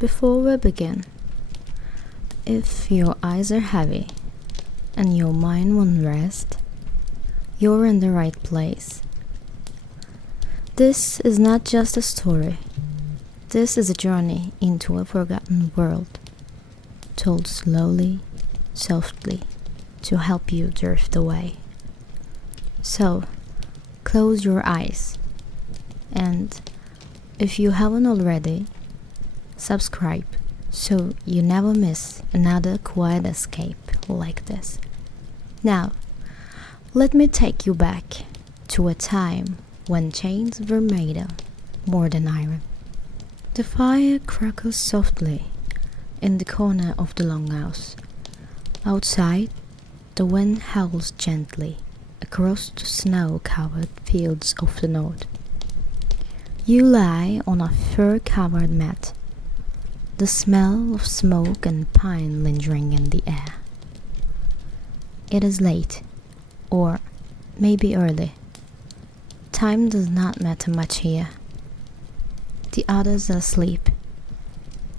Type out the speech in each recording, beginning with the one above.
Before we begin, if your eyes are heavy and your mind won't rest, you're in the right place. This is not just a story. This is a journey into a forgotten world, told slowly, softly, to help you drift away. So, close your eyes, and if you haven't already, subscribe so you never miss another quiet escape like this. Now, let me take you back to a time when chains were made of more than iron. The fire crackles softly in the corner of the longhouse. Outside, the wind howls gently across the snow-covered fields of the north. You lie on a fur-covered mat, the smell of smoke and pine lingering in the air. It is late, or maybe early. Time does not matter much here. The others are asleep.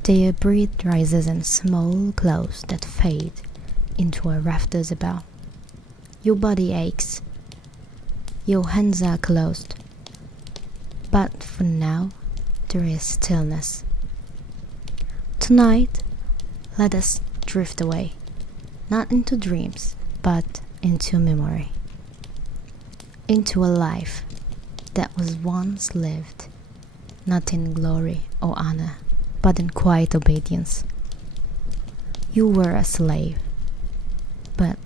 Their breath rises in small clouds that fade into a rafters above. Your body aches. Your hands are closed. But for now, there is stillness. Tonight, let us drift away, not into dreams, but into memory. Into a life that was once lived, not in glory or honor, but in quiet obedience. You were a slave, but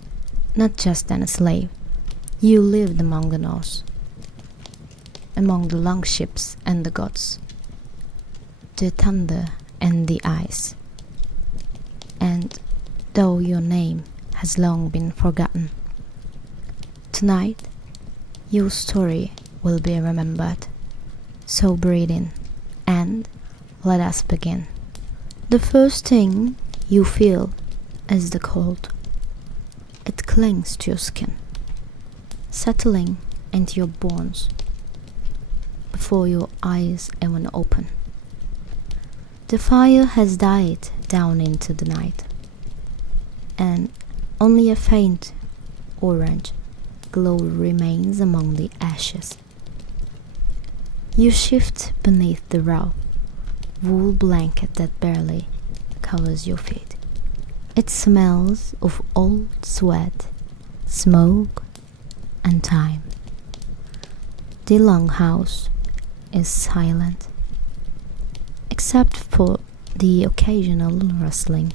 not just a slave. You lived among the Norse, among the longships and the gods, the thunder and the ice. And though your name has long been forgotten, tonight your story will be remembered. So breathe in and let us begin. The first thing you feel is the cold. It clings to your skin, settling into your bones before your eyes even open. The fire has died down into the night, and only a faint orange glow remains among the ashes. You shift beneath the raw wool blanket that barely covers your feet. It smells of old sweat, smoke, and time. The longhouse is silent, except for the occasional rustling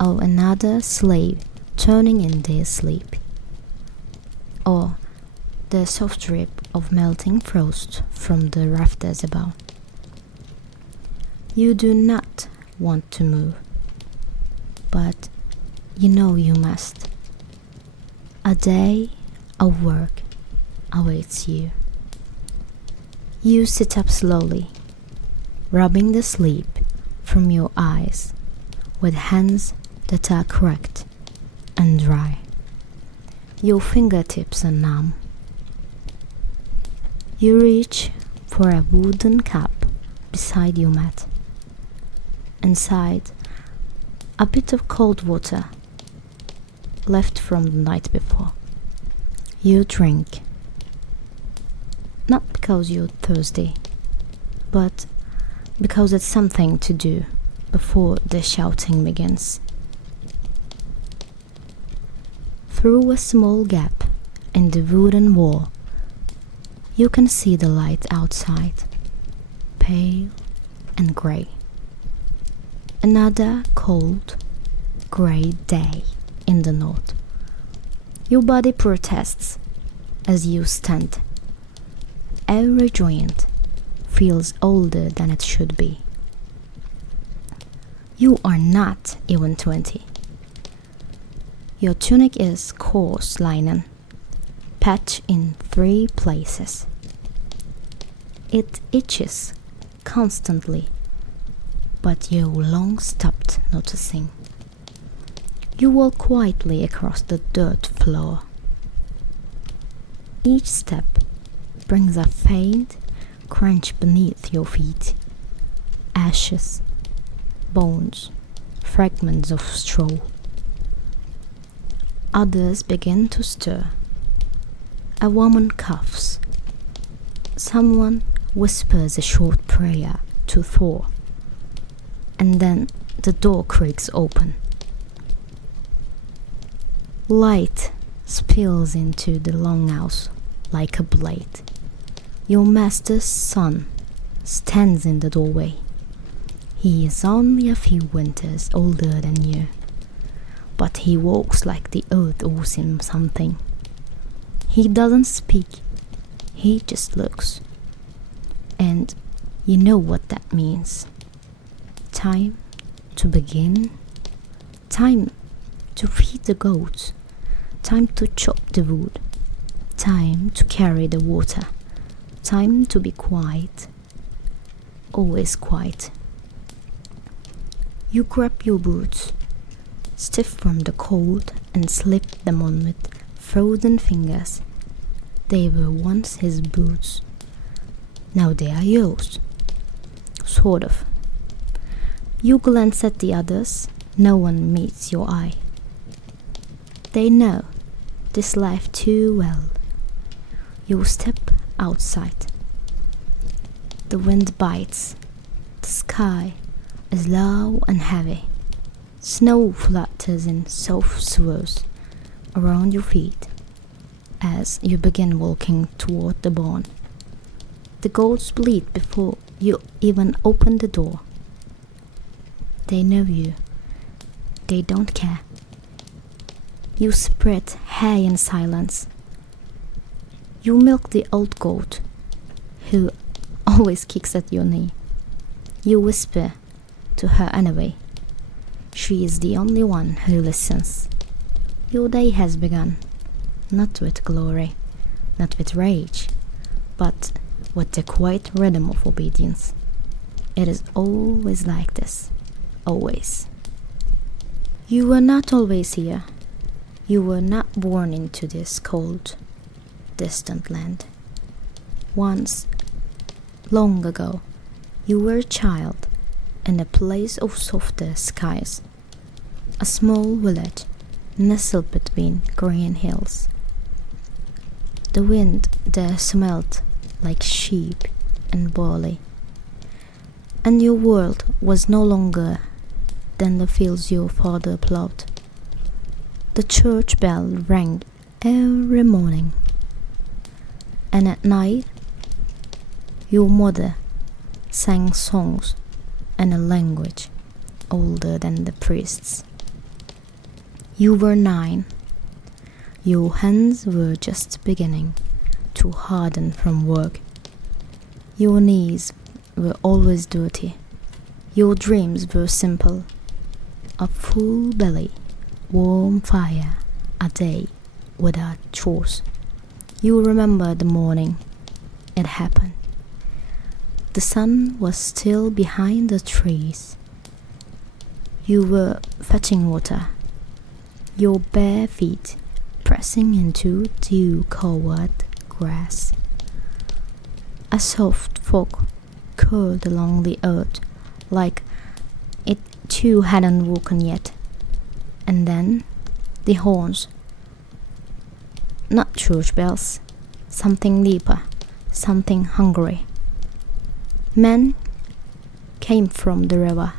of another slave turning in their sleep, or the soft drip of melting frost from the rafters above. You do not want to move, but you know you must. A day of work awaits you. You sit up slowly, rubbing the sleep from your eyes with hands that are cracked and dry. Your fingertips are numb. You reach for a wooden cup beside your mat. Inside, a bit of cold water left from the night before. You drink, not because you're thirsty, but because it's something to do before the shouting begins. Through a small gap in the wooden wall, you can see the light outside, pale and grey. Another cold, grey day in the north. Your body protests as you stand. Every joint feels older than it should be. You are not even 20. Your tunic is coarse linen, patched in 3 places. It itches constantly, but you long stopped noticing. You walk quietly across the dirt floor. Each step brings a faint crunch beneath your feet. Ashes, bones, fragments of straw. Others begin to stir. A woman coughs. Someone whispers a short prayer to Thor, and then the door creaks open. Light spills into the longhouse like a blade. Your master's son stands in the doorway. He is only a few winters older than you, but he walks like the earth owes him something. He doesn't speak, he just looks. And you know what that means. Time to begin. Time to feed the goats. Time to chop the wood. Time to carry the water. Time to be quiet. Always quiet. You grab your boots, stiff from the cold, and slip them on with frozen fingers. They were once his boots. Now they are yours. Sort of. You glance at the others. No one meets your eye. They know this life too well. You step outside. The wind bites. The sky is low and heavy. Snow flutters in soft swirls around your feet as you begin walking toward the barn. The goats bleat before you even open the door. They know you. They don't care. You spread hay in silence. You milk the old goat, who always kicks at your knee. You whisper to her anyway. She is the only one who listens. Your day has begun, not with glory, not with rage, but with the quiet rhythm of obedience. It is always like this, always. You were not always here. You were not born into this cold, distant land. Once, long ago, you were a child in a place of softer skies, a small village nestled between green hills. The wind there smelled like sheep and barley, and your world was no longer than the fields your father plowed. The church bell rang every morning, and at night your mother sang songs in a language older than the priests. You were 9. Your hands were just beginning to harden from work. Your knees were always dirty. Your dreams were simple. A full belly, warm fire, a day without chores. You remember the morning it happened. The sun was still behind the trees. You were fetching water, your bare feet pressing into dew-covered grass. A soft fog curled along the earth like it too hadn't woken yet. And then the horns. Not church bells, something deeper, something hungry. Men came from the river.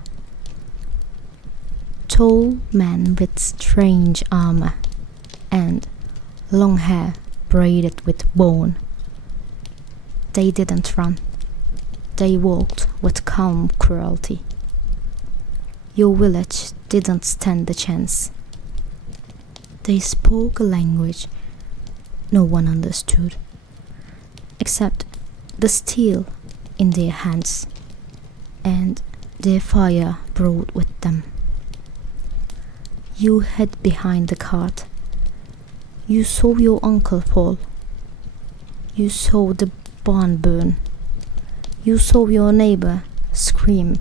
Tall men with strange armor and long hair braided with bone. They didn't run. They walked with calm cruelty. Your village didn't stand a chance. They spoke a language no one understood, except the steel in their hands and their fire brought with them. You hid behind the cart. You saw your uncle fall. You saw the barn burn. You saw your neighbor scream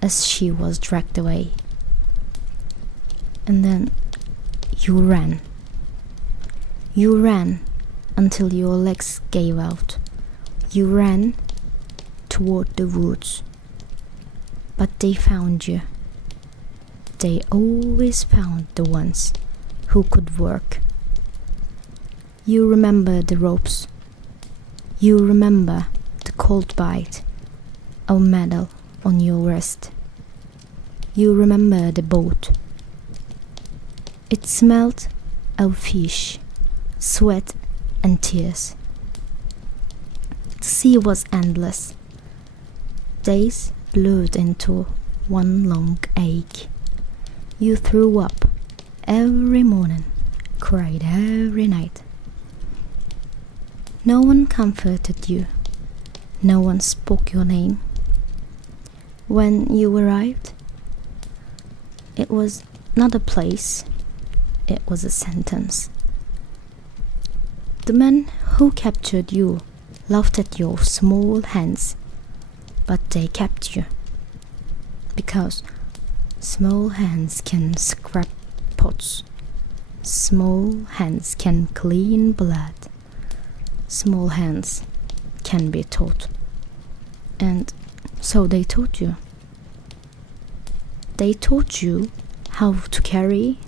as she was dragged away. And then you ran. You ran until your legs gave out. You ran toward the woods. but they found you. They always found the ones who could work. You remember the ropes. You remember the cold bite of metal on your wrist. You remember the boat. It smelled of fish, sweat and tears. The sea was endless. Days blurred into one long ache. You threw up every morning, cried every night. No one comforted you. No one spoke your name. When you arrived, it was not a place, it was a sentence. The men who captured you laughed at your small hands, but they kept you. Because small hands can scrap pots. Small hands can clean blood. Small hands can be taught. And so they taught you. They taught you how to carry,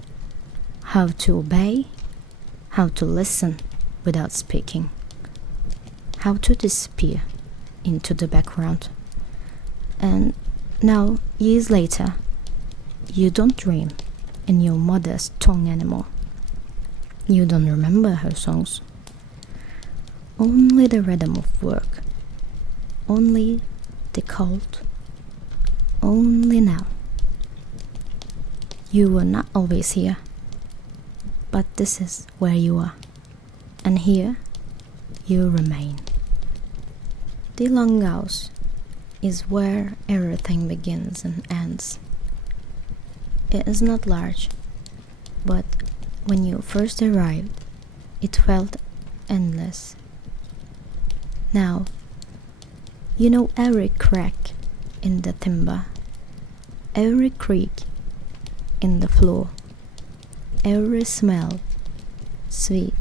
how to obey, how to listen without speaking, how to disappear into the background. And now, years later, you don't dream in your mother's tongue anymore. You don't remember her songs. Only the rhythm of work. Only the cold. Only now. You were not always here, but this is where you are, and here you remain. The longhouse is where everything begins and ends. It is not large, but when you first arrived, it felt endless. Now, you know every crack in the timber, every creak in the floor, every smell, sweet,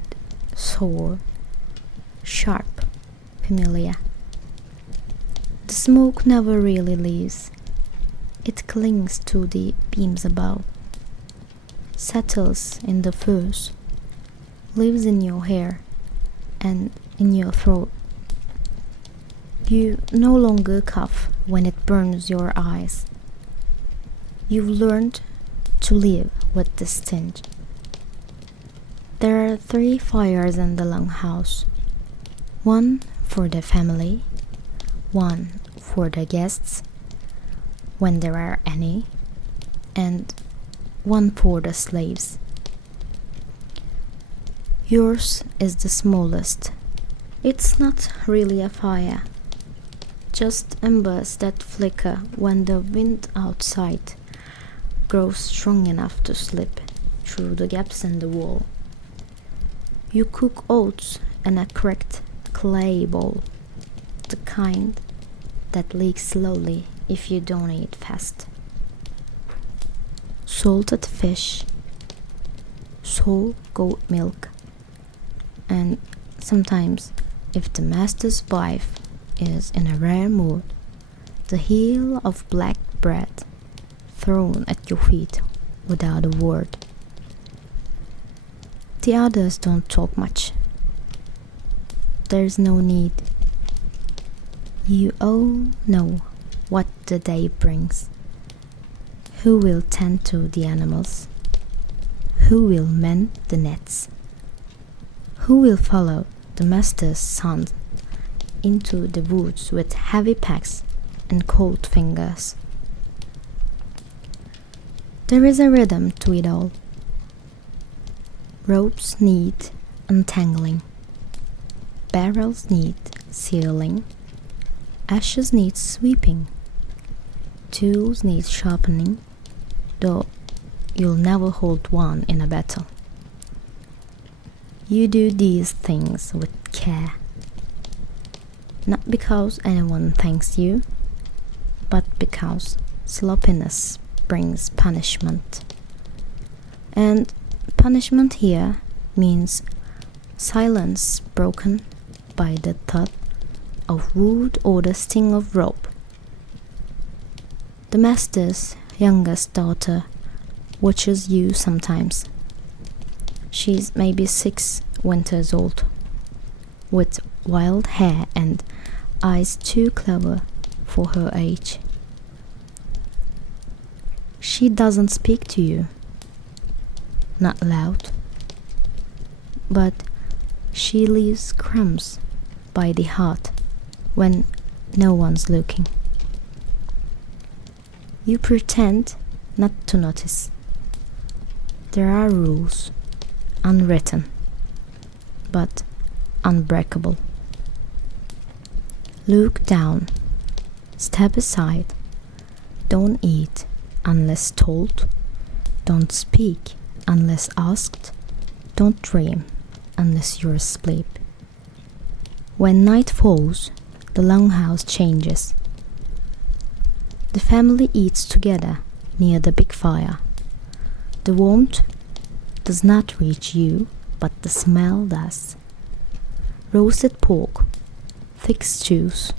sour, sharp, familiar. The smoke never really leaves. It clings to the beams above, settles in the furs, lives in your hair and in your throat. You no longer cough when it burns your eyes. You've learned to live with the stench. There are 3 fires in the longhouse. One for the family, one for the guests, when there are any, and one for the slaves. Yours is the smallest. It's not really a fire, just embers that flicker when the wind outside grows strong enough to slip through the gaps in the wall. You cook oats in a cracked clay bowl, the kind that leaks slowly if you don't eat fast. Salted fish, sour goat milk, and sometimes, if the master's wife is in a rare mood, the heel of black bread thrown at your feet without a word. The others don't talk much. There's no need. You all know what the day brings. Who will tend to the animals? Who will mend the nets? Who will follow the master's son into the woods with heavy packs and cold fingers? There is a rhythm to it all. Ropes need untangling. Barrels need sealing. Ashes need sweeping. Tools need sharpening, though you'll never hold one in a battle. You do these things with care. Not because anyone thanks you, but because sloppiness brings punishment. And punishment here means silence broken by the thud of wood or the sting of rope. The master's youngest daughter watches you sometimes. She's maybe 6 winters old, with wild hair and eyes too clever for her age. She doesn't speak to you, not loud, but she leaves crumbs by the heart when no one's looking. You pretend not to notice. There are rules, unwritten, but unbreakable. Look down, step aside, don't eat unless told, don't speak unless asked, don't dream unless you're asleep. When night falls, the longhouse changes. The family eats together near the big fire. The warmth does not reach you, but the smell does. Roasted pork, thick stews,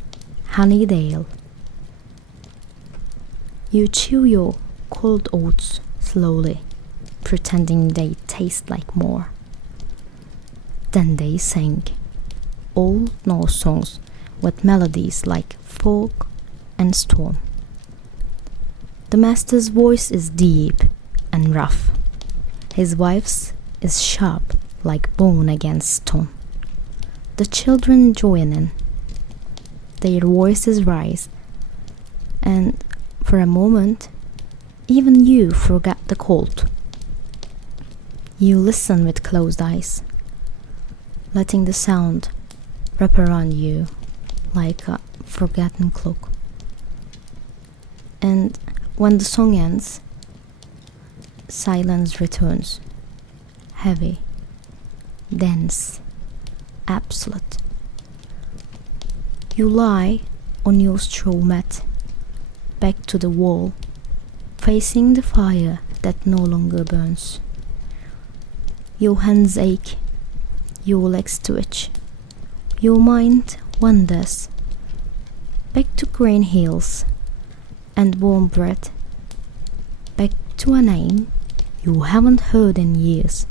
honeyed ale. You chew your cold oats slowly, pretending they taste like more. Then they sing old Norse songs with melodies like fog and storm. The master's voice is deep and rough. His wife's is sharp like bone against stone. The children join in. Their voices rise, and for a moment, even you forget the cold. You listen with closed eyes, letting the sound wrap around you like a forgotten cloak. And when the song ends, silence returns, heavy, dense, absolute. You lie on your straw mat, back to the wall, facing the fire that no longer burns. Your hands ache, your legs twitch, your mind wanders back to green hills and warm bread, back to a name you haven't heard in years,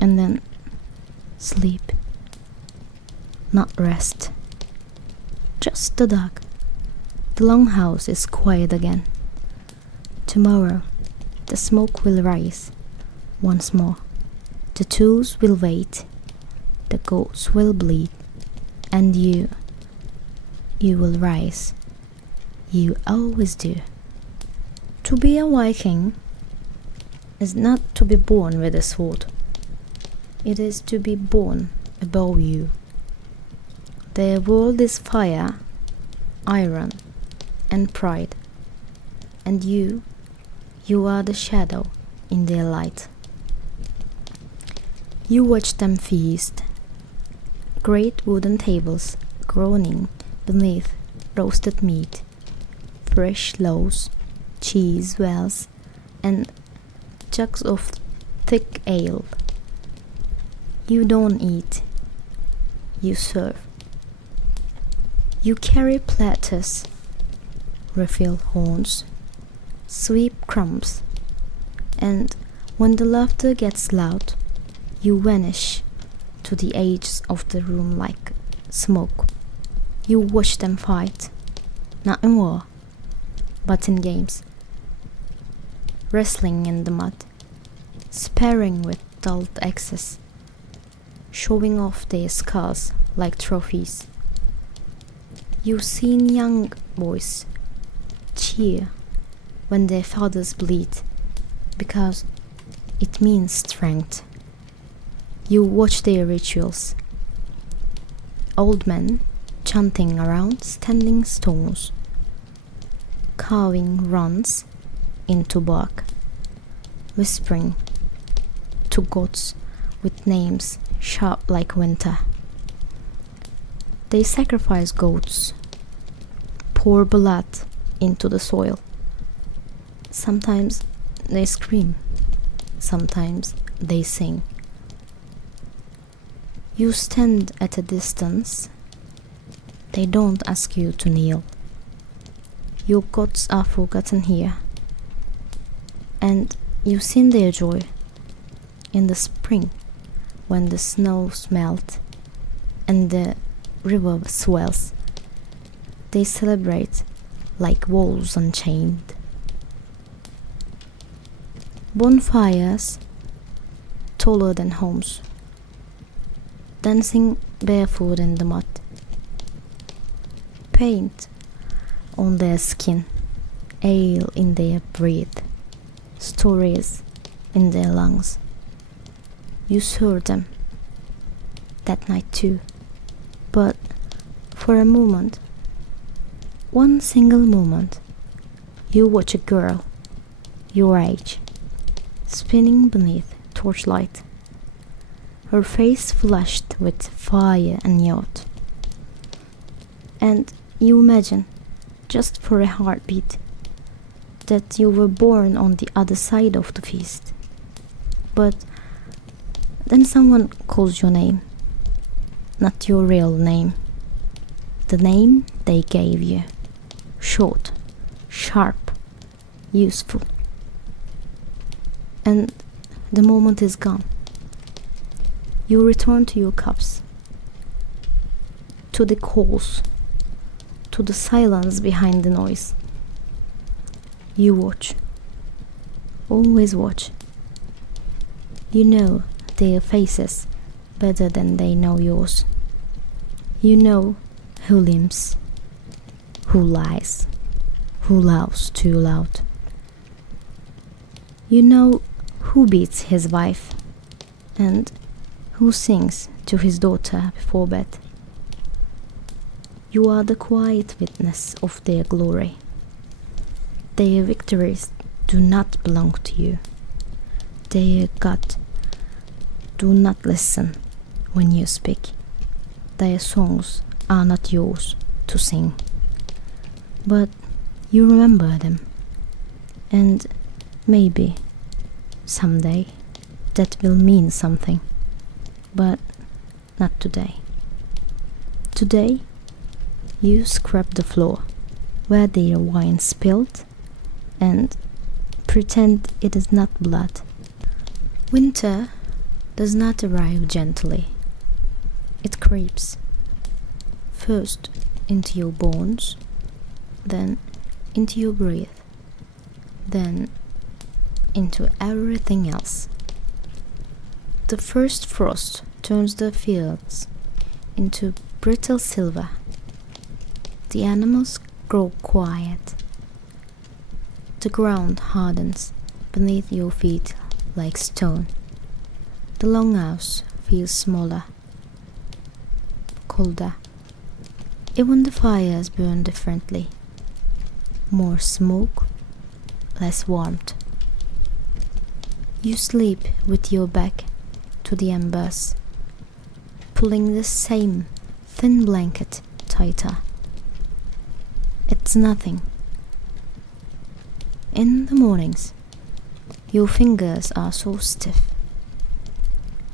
and then sleep, not rest, just the dark. The longhouse is quiet again. Tomorrow the smoke will rise once more. The tools will wait, the goats will bleed, and you will rise. You always do. To be a Viking is not to be born with a sword. It is to be born above you. Their world is fire, iron, and pride, and you are the shadow in their light. You watch them feast, great wooden tables groaning beneath roasted meat, fresh loaves, cheese wells, and jugs of thick ale. You don't eat, you serve. You carry platters, refill horns, sweep crumbs, and when the laughter gets loud, you vanish to the edges of the room like smoke. You watch them fight, not in war, but in games, wrestling in the mud, sparring with dulled axes, showing off their scars like trophies. You've seen young boys cheer when their fathers bleed, because it means strength. You watch their rituals, old men chanting around standing stones, carving runs into bark, whispering to gods with names sharp like winter. They sacrifice goats, pour blood into the soil. Sometimes they scream, sometimes they sing. You stand at a distance. They don't ask you to kneel. Your gods are forgotten here, and you've seen their joy in the spring when the snows melt and the river swells. They celebrate like wolves unchained. Bonfires taller than homes, dancing barefoot in the mud. Paint on their skin, ale in their breath, stories in their lungs. You saw them that night too, but for a moment, one single moment, you watch a girl your age spinning beneath torchlight, her face flushed with fire and youth, and you imagine, just for a heartbeat, that you were born on the other side of the feast. But then someone calls your name, not your real name, the name they gave you, short, sharp, useful. And the moment is gone. You return to your cups, to the calls, to the silence behind the noise. You watch, always watch. You know their faces better than they know yours. You know who limps, who lies, who laughs too loud. You know who beats his wife and who sings to his daughter before bed. You are the quiet witness of their glory. Their victories do not belong to you. Their God do not listen when you speak. Their songs are not yours to sing. But you remember them, and maybe someday that will mean something, but not today. Today you scrub the floor where their wine spilled and pretend it is not blood. Winter does not arrive gently. It creeps first into your bones, then into your breath, then into everything else. The first frost turns the fields into brittle silver. The animals grow quiet. The ground hardens beneath your feet like stone. The longhouse feels smaller, colder. Even the fires burn differently. More smoke, less warmth. You sleep with your back to the embers, pulling the same thin blanket tighter. It's nothing. In the mornings, your fingers are so stiff.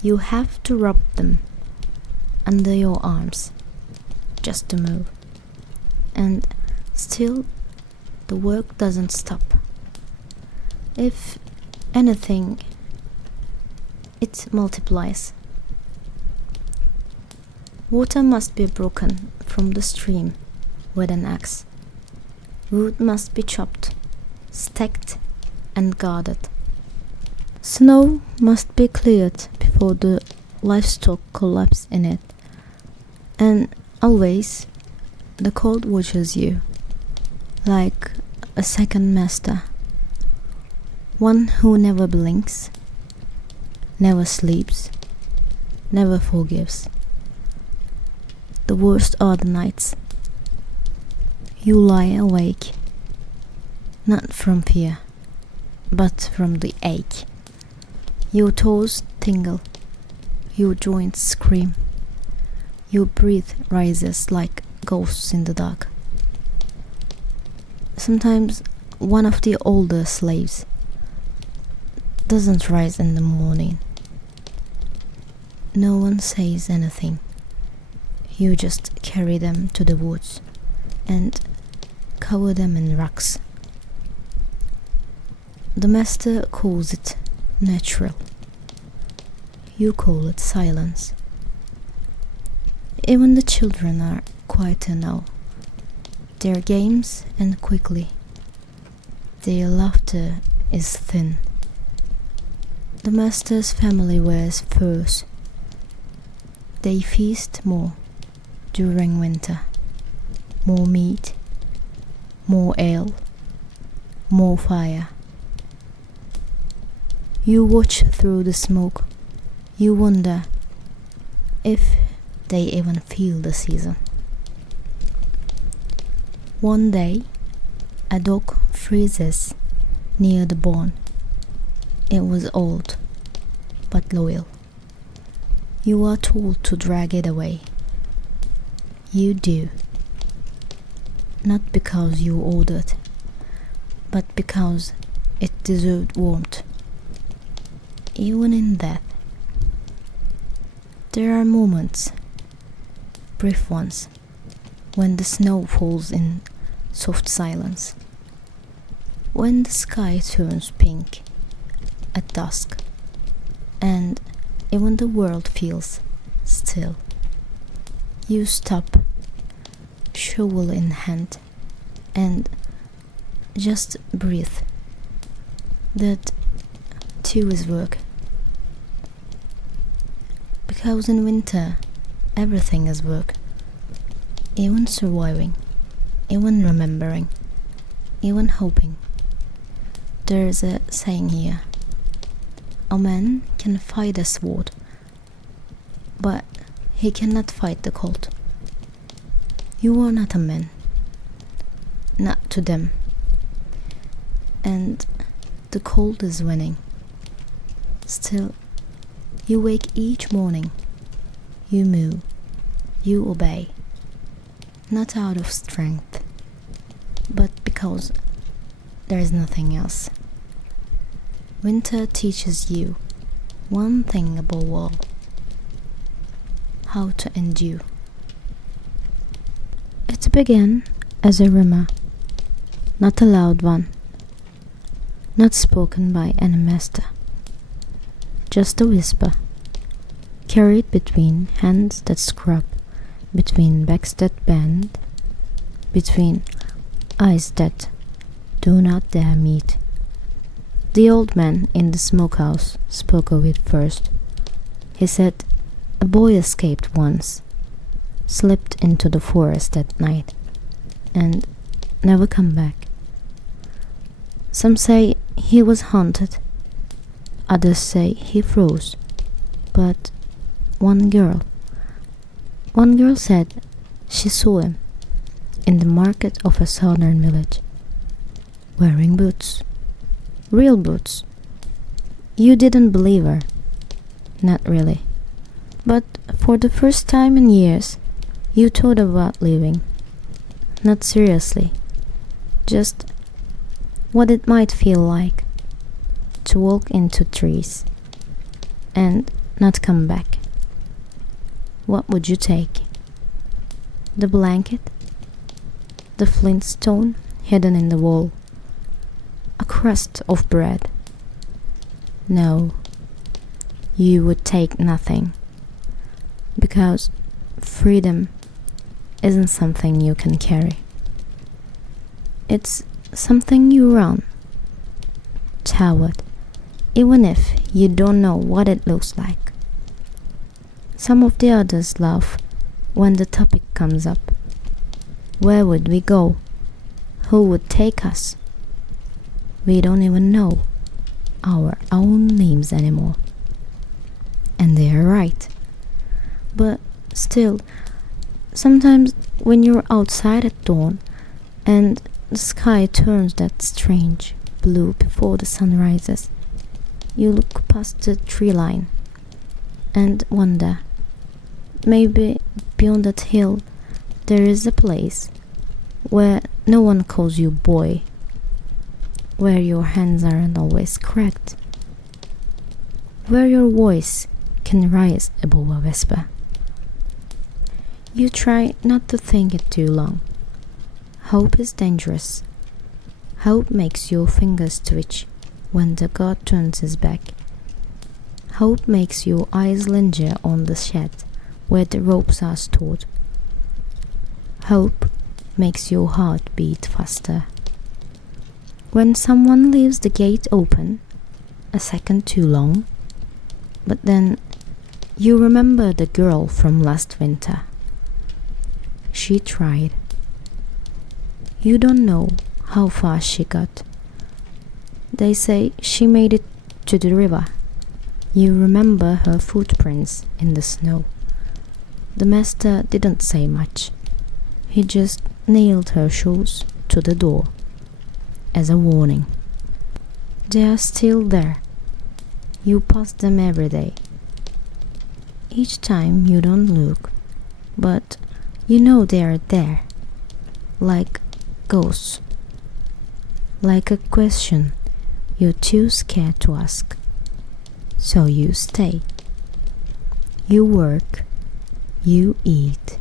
You have to rub them under your arms just to move. And still, the work doesn't stop. If anything, it multiplies. Water must be broken from the stream with an axe. Wood must be chopped, stacked, and guarded. Snow must be cleared before the livestock collapse in it. And always, the cold watches you, like a second master. One who never blinks, never sleeps, never forgives. The worst are the nights. You lie awake, not from fear, but from the ache. Your toes tingle, your joints scream, your breath rises like ghosts in the dark. Sometimes one of the older slaves doesn't rise in the morning. No one says anything. You just carry them to the woods and cover them in rocks. The master calls it natural. You call it silence. Even the children are quieter now. Their games end quickly. Their laughter is thin. The master's family wears furs. They feast more during winter. More meat, more ale, more fire. You watch through the smoke. You wonder if they even feel the season. One day, a dog freezes near the barn. It was old, but loyal. You are told to drag it away. You do. Not because you ordered, but because it deserved warmth. Even in death, there are moments, brief ones, when the snow falls in soft silence, when the sky turns pink at dusk, and even the world feels still. You stop, shovel in hand, and just breathe. That too is work. Because in winter, everything is work. Even surviving, even remembering, even hoping. There's a saying here. A man can fight a sword, but he cannot fight the cold. You are not a man. Not to them. And the cold is winning. Still, you wake each morning. You move. You obey. Not out of strength, but because there is nothing else. Winter teaches you one thing above all: how to endure. It began as a rumor, not a loud one, not spoken by any master, just a whisper, carried between hands that scrub, between backs that bend, between eyes that do not dare meet. The old man in the smokehouse spoke of it first. He said a boy escaped once, slipped into the forest at night, and never come back. Some say he was haunted, others say he froze, but one girl said she saw him in the market of a southern village, wearing boots, real boots. You didn't believe her, not really, but for the first time in years, you thought about leaving, not seriously, just what it might feel like to walk into trees and not come back. What would you take? The blanket? The flint stone hidden in the wall? A crust of bread? No, you would take nothing, because freedom isn't something you can carry. It's something you run toward, even if you don't know what it looks like. Some of the others laugh when the topic comes up. Where would we go? Who would take us? We don't even know our own names anymore. And they are right. But still, sometimes when you're outside at dawn and the sky turns that strange blue before the sun rises, you look past the tree line and wonder, maybe beyond that hill there is a place where no one calls you boy, where your hands aren't always cracked, where your voice can rise above a whisper. You try not to think it too long. Hope is dangerous. Hope makes your fingers twitch when the god turns his back. Hope makes your eyes linger on the shed where the ropes are stored. Hope makes your heart beat faster. When someone leaves the gate open a second too long, but then you remember the girl from last winter. She tried. You don't know how far she got. They say she made it to the river. You remember her footprints in the snow. The master didn't say much. He just nailed her shoes to the door as a warning. They are still there. You pass them every day. Each time you don't look, but you know they are there, like ghosts, like a question you're too scared to ask. So you stay. You work, you eat,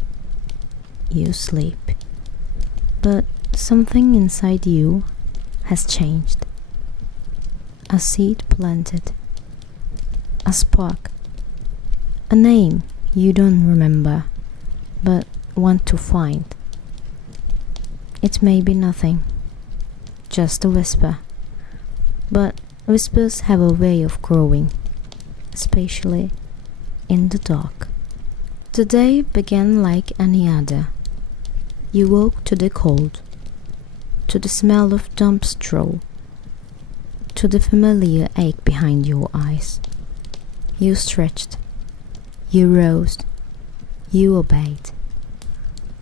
you sleep. But something inside you has changed. A seed planted, a spark, a name you don't remember but want to find. It may be nothing, just a whisper, but whispers have a way of growing, especially in the dark. The day began like any other. You woke to the cold, to the smell of damp straw, to the familiar ache behind your eyes. You stretched, you rose, you obeyed.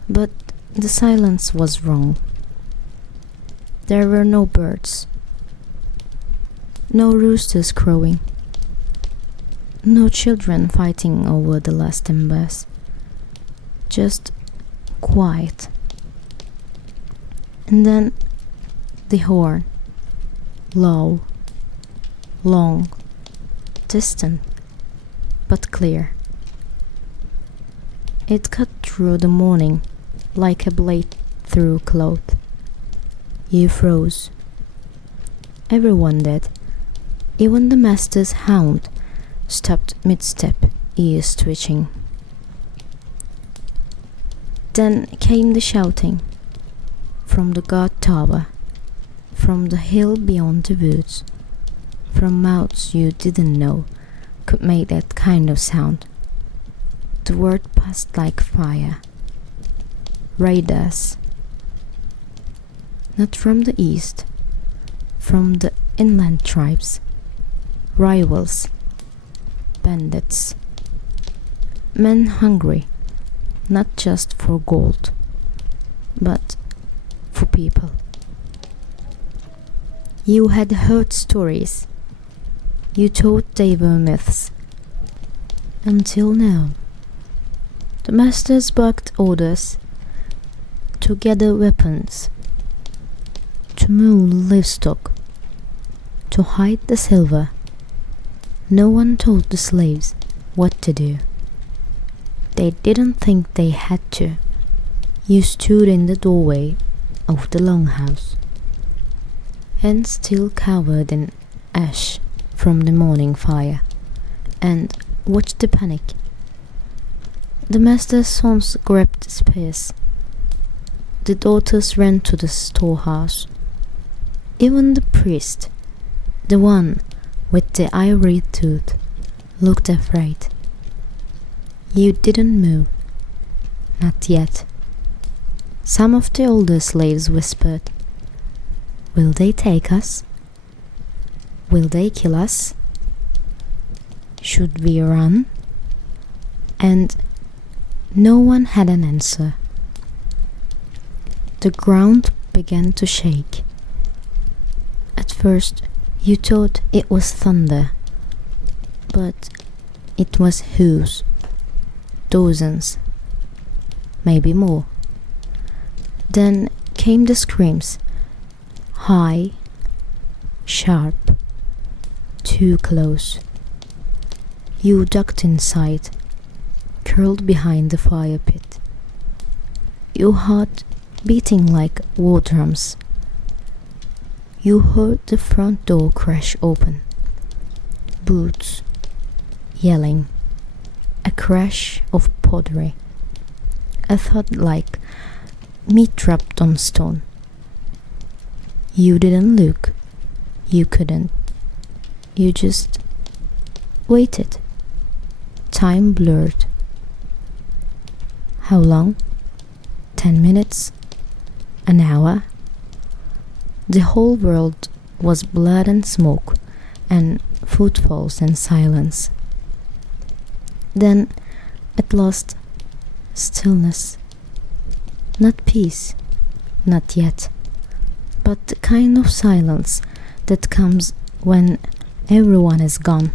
But the silence was wrong. There were no birds, no roosters crowing, no children fighting over the last embers. Just quiet. And then the horn, low, long, distant, but clear. It cut through the morning like a blade through cloth. You froze. Everyone did. Even the master's hound stopped mid-step, ears twitching. Then came the shouting from the guard tower, from the hill beyond the woods, from mouths you didn't know could make that kind of sound. The word passed like fire. Raiders. Not from the east, from the inland tribes. Rivals. Bandits. Men hungry, not just for gold, but for people. You had heard stories. You thought they were myths. Until now. The masters barked orders to gather weapons, to move livestock, to hide the silver. No one told the slaves what to do. They didn't think they had to. You stood in the doorway of the longhouse, and still covered in ash from the morning fire, and watched the panic. The master's sons grabbed spears. The daughters ran to the storehouse. Even the priest, the one with the ivory tooth, looked afraid. You didn't move. Not yet. Some of the older slaves whispered, "Will they take us? Will they kill us? Should we run?" And no one had an answer. The ground began to shake. At first, you thought it was thunder, but it was hooves. Dozens, maybe more. Then came the screams, high, sharp, too close. You ducked inside, curled behind the fire pit. Your heart beating like war drums. You heard the front door crash open. Boots, yelling, a crash of pottery. A thud like meat dropped on stone. You didn't look. You couldn't. You just waited. Time blurred. How long? 10 minutes? An hour? The whole world was blood and smoke, and footfalls and silence. Then, at last, stillness. Not peace, not yet, but the kind of silence that comes when everyone is gone.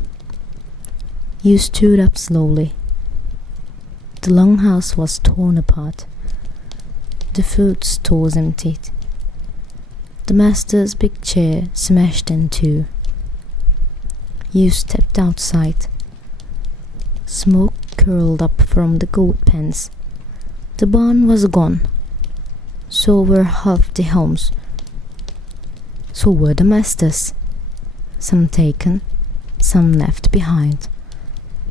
You stood up slowly. The longhouse was torn apart. The food stores emptied. The master's big chair smashed in two. You stepped outside. Smoke curled up from the goat pens. The barn was gone. So were half the homes. So were the masters. Some taken, some left behind,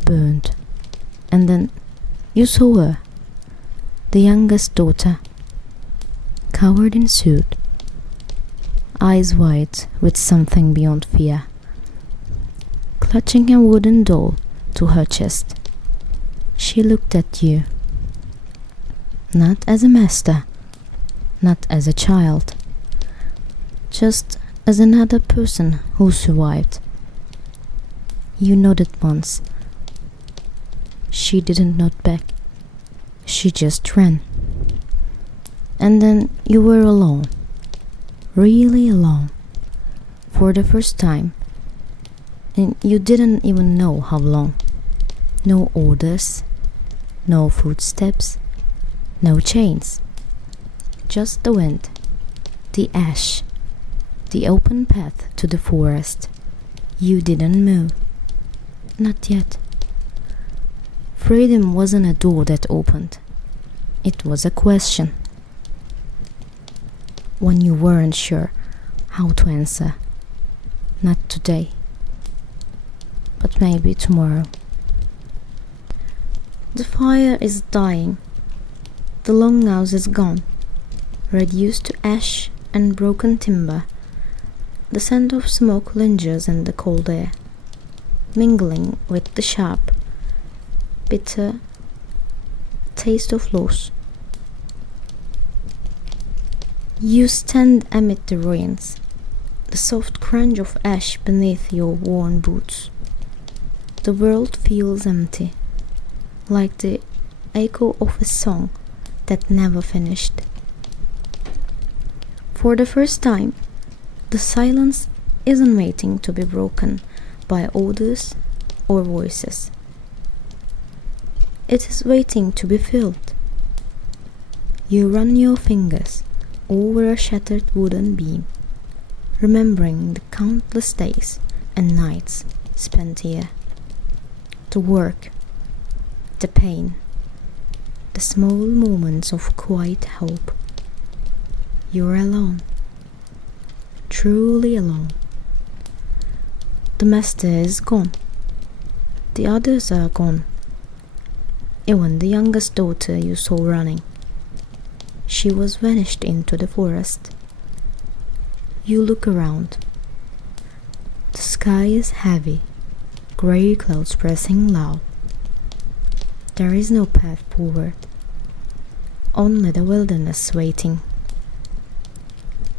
burned. And then you saw her, the youngest daughter, covered in soot, eyes wide with something beyond fear, clutching a wooden doll to her chest. She looked at you, not as a master, not as a child, just as another person who survived. You nodded once. She didn't nod back. She just ran. And then you were alone. Really alone. For the first time. And you didn't even know how long. No orders. No footsteps. No chains. Just the wind. The ash. The open path to the forest. You didn't move. Not yet. Freedom wasn't a door that opened. It was a question. When you weren't sure how to answer. Not today. But maybe tomorrow. The fire is dying. The longhouse is gone. Reduced to ash and broken timber. The scent of smoke lingers in the cold air, mingling with the sharp, bitter taste of loss. You stand amid the ruins, the soft crunch of ash beneath your worn boots. The world feels empty, like the echo of a song that never finished. For the first time, the silence isn't waiting to be broken by odors or voices. It is waiting to be filled. You run your fingers over a shattered wooden beam, remembering the countless days and nights spent here. The work, the pain, the small moments of quiet hope. You're alone. Truly alone. The master is gone. The others are gone. Even the youngest daughter you saw running. She was vanished into the forest. You look around. The sky is heavy, grey clouds pressing low. There is no path forward. Only the wilderness waiting.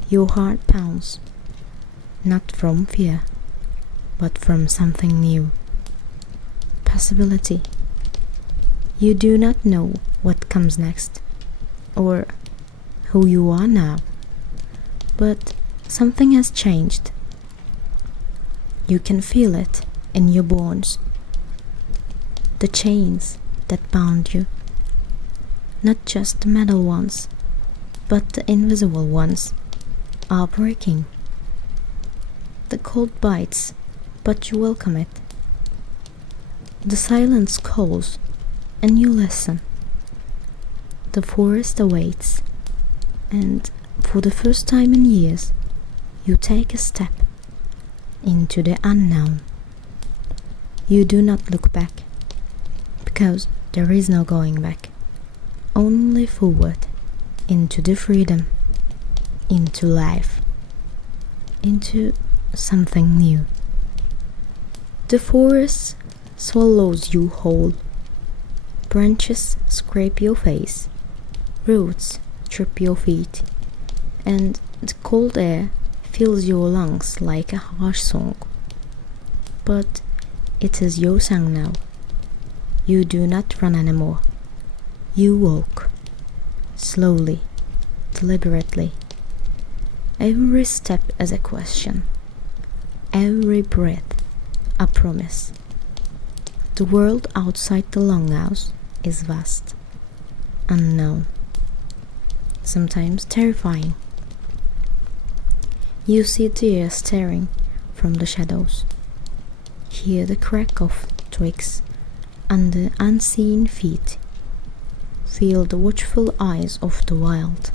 Your heart pounds, not from fear, but from something new. Possibility. You do not know what comes next, or who you are now, but something has changed. You can feel it in your bones. The chains that bound you, not just the metal ones, but the invisible ones, are breaking. The cold bites, but you welcome it. The silence calls, and you listen. The forest awaits, And for the first time in years, you take a step into the unknown. You do not look back, because there is no going back, only forward into the freedom, into life, into something new. The forest swallows you whole. Branches scrape your face, roots trip your feet, and the cold air fills your lungs like a harsh song. But it is your song now. You do not run anymore. You walk, slowly, deliberately. Every step is a question, every breath a promise. The world outside the longhouse is vast, unknown, sometimes terrifying. You see deer staring from the shadows, hear the crack of twigs under unseen feet, feel the watchful eyes of the wild.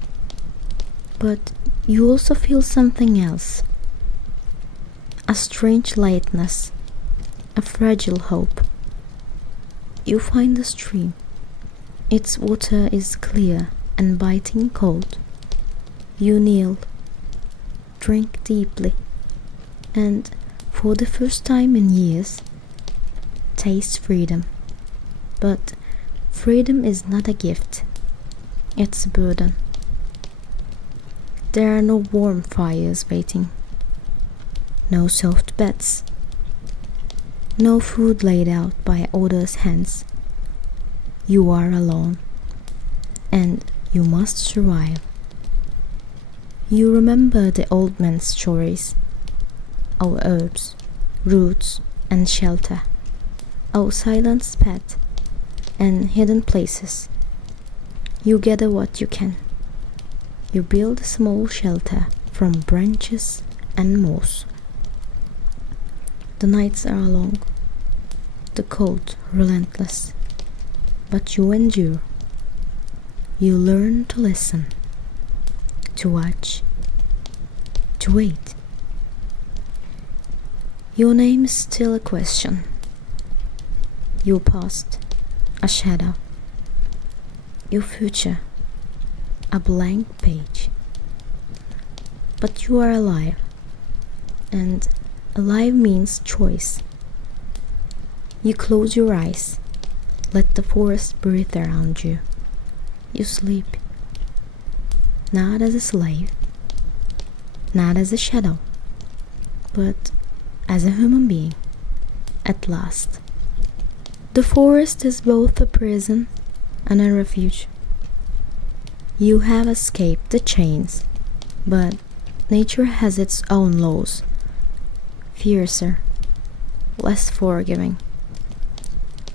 But you also feel something else, a strange lightness, a fragile hope. You find a stream. Its water is clear and biting cold. You kneel, drink deeply, and for the first time in years, taste freedom. But freedom is not a gift, it's a burden. There are no warm fires waiting, no soft beds, no food laid out by others' hands. You are alone, and you must survive. You remember the old men's stories, our herbs, roots, and shelter, our silent path, and hidden places. You gather what you can. You build a small shelter from branches and moss. The nights are long, the cold relentless, but you endure. You learn to listen, to watch, to wait. Your name is still a question, your past a shadow, your future a blank page. But you are alive, and alive means choice. You close your eyes, let the forest breathe around you. You sleep, not as a slave, not as a shadow, but as a human being, at last. The forest is both a prison and a refuge. You have escaped the chains, but nature has its own laws, fiercer, less forgiving.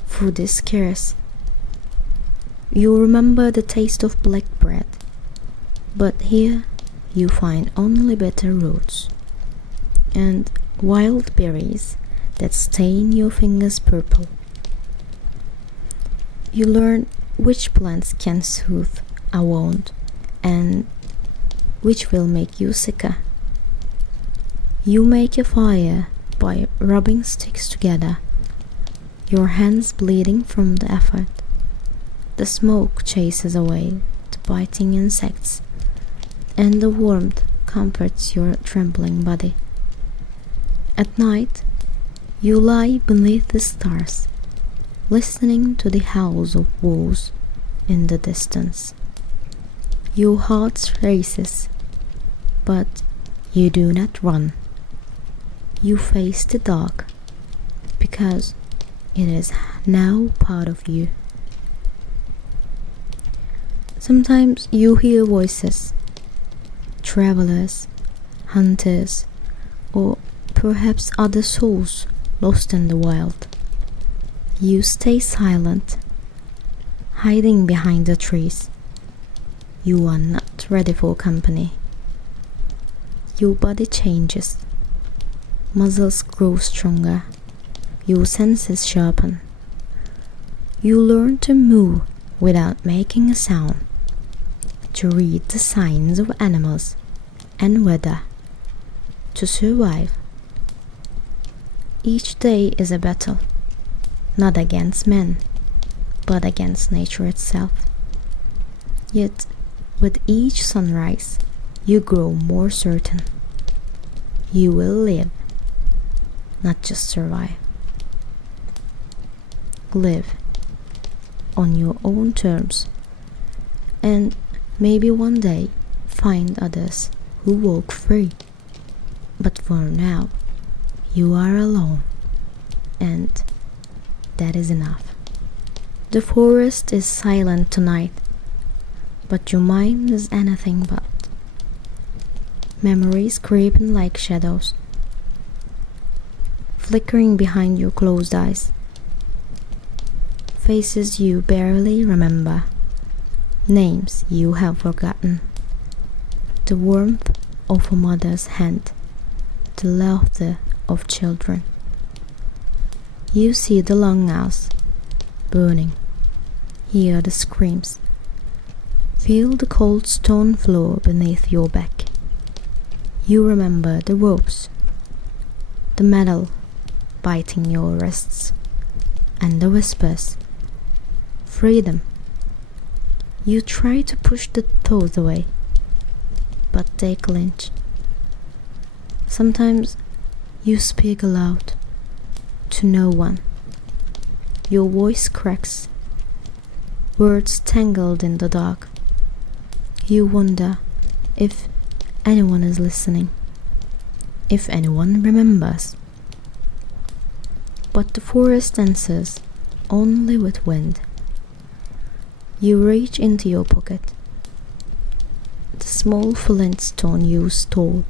Food is scarce. You remember the taste of black bread, but here you find only bitter roots and wild berries that stain your fingers purple. You learn which plants can soothe a wound and which will make you sicker. You make a fire by rubbing sticks together, your hands bleeding from the effort. The smoke chases away the biting insects, and the warmth comforts your trembling body. At night, you lie beneath the stars, listening to the howls of wolves in the distance. Your heart races, but you do not run. You face the dark, because it is now part of you. Sometimes you hear voices, travelers, hunters, or perhaps other souls lost in the wild. You stay silent, hiding behind the trees. You are not ready for company. Your body changes. Muscles grow stronger. Your senses sharpen. You learn to move without making a sound. to read the signs of animals and weather, to survive. Each day is a battle, not against men, but against nature itself. Yet, with each sunrise, you grow more certain. You will live, not just survive. Live on your own terms, and maybe one day find others who walk free. But for now, you are alone, and that is enough. The forest is silent tonight, but your mind is anything but. Memories creeping like shadows, flickering behind your closed eyes. Faces you barely remember, names you have forgotten. The warmth of a mother's hand, the laughter of children. You see the longhouse burning, hear the screams, feel the cold stone floor beneath your back. You remember the ropes, the metal biting your wrists, and the whispers. Freedom. You try to push the thoughts away, but they clinch. Sometimes you speak aloud to no one. Your voice cracks, words tangled in the dark. You wonder if anyone is listening, if anyone remembers. But the forest answers only with wind. You reach into your pocket, the small flint stone you stole.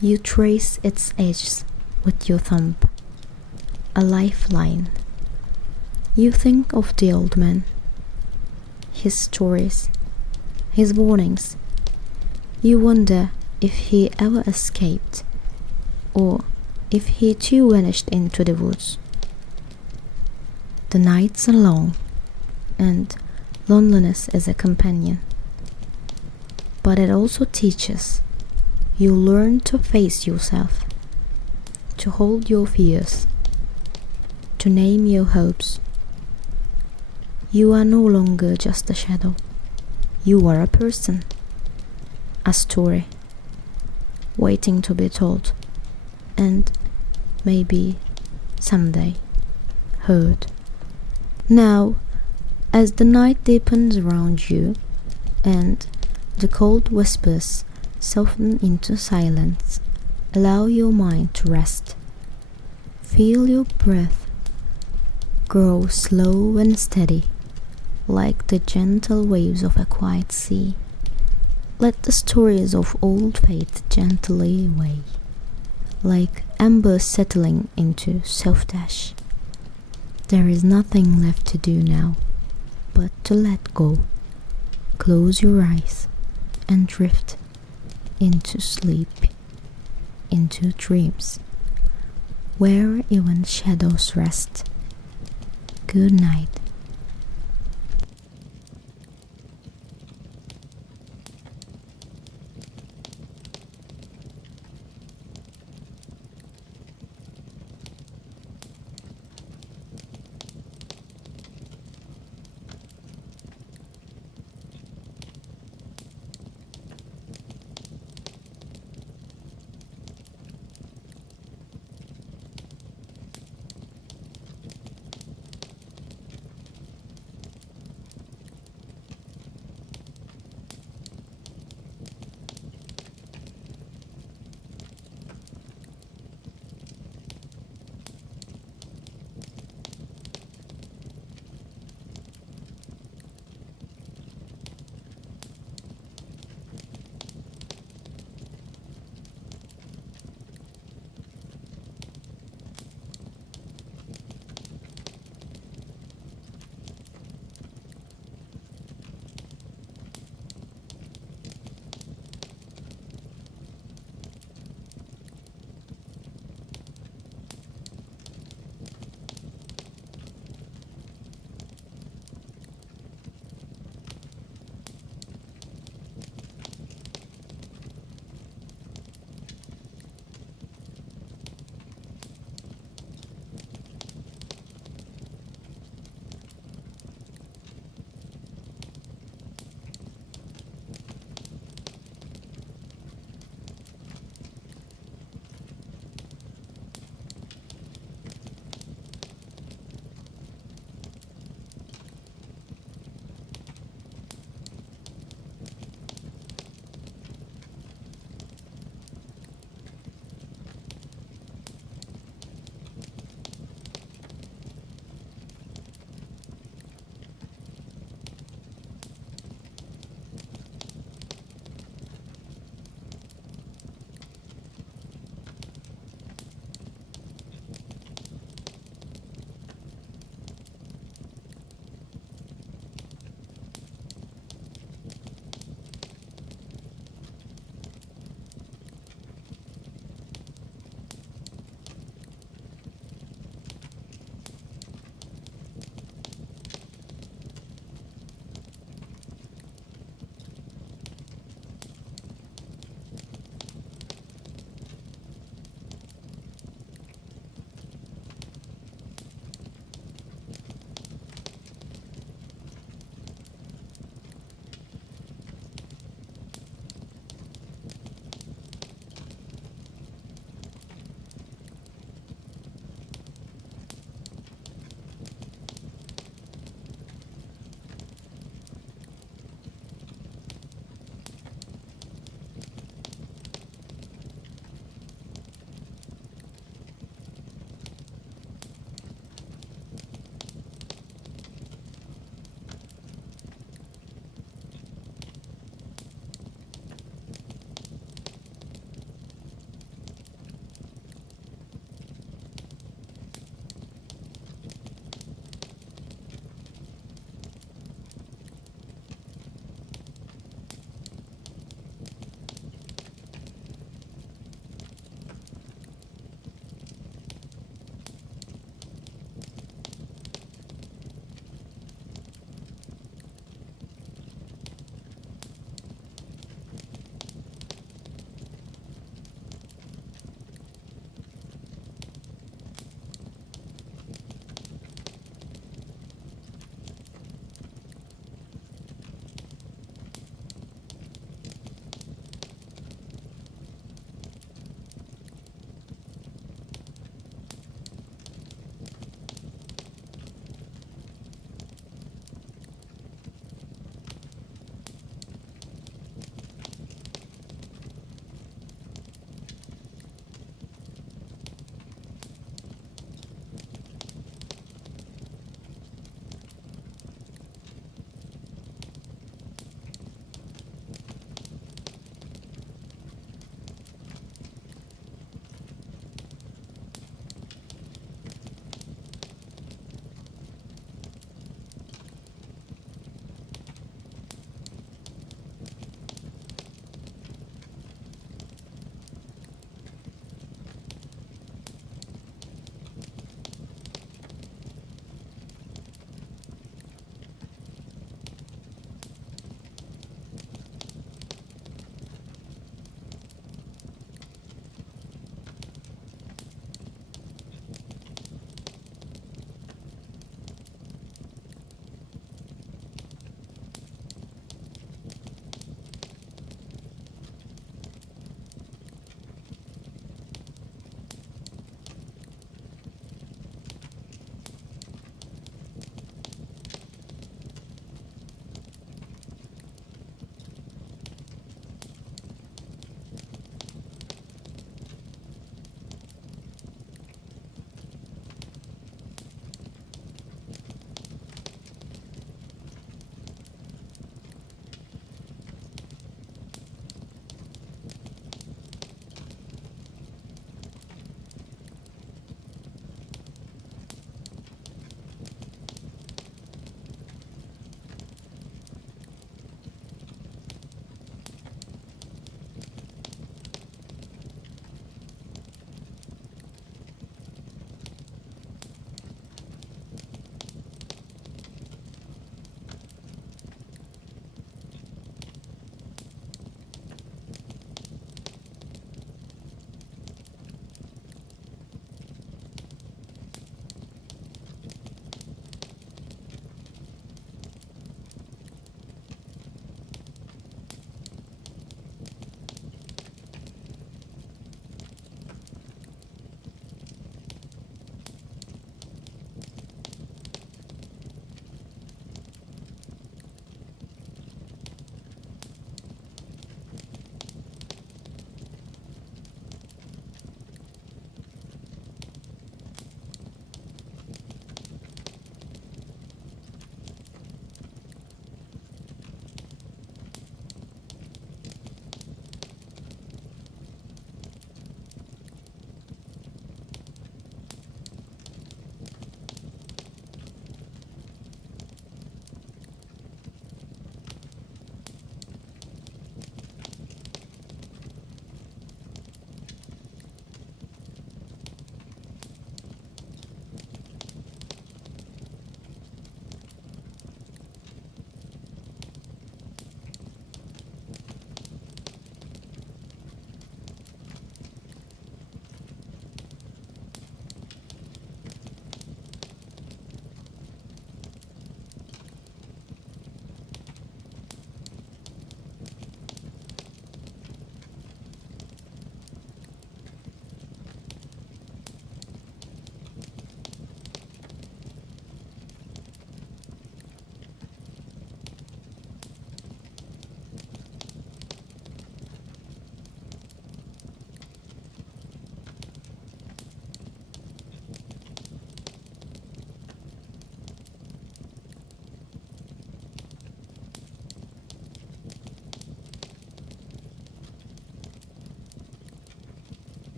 You trace its edges with your thumb, a lifeline. You think of the old man, his stories, his warnings. You wonder if he ever escaped, or if he too vanished into the woods. The nights are long, and loneliness is a companion. But it also teaches. You learn to face yourself, to hold your fears, to name your hopes. You are no longer just a shadow. You are a person, a story, waiting to be told, and maybe someday heard. Now, as the night deepens around you and the cold whispers soften into silence, allow your mind to rest. Feel your breath grow slow and steady, like the gentle waves of a quiet sea. Let the stories of old fate gently weigh, like embers settling into soft ash. There is nothing left to do now but to let go. Close your eyes and drift into sleep, into dreams, where even shadows rest. Good night.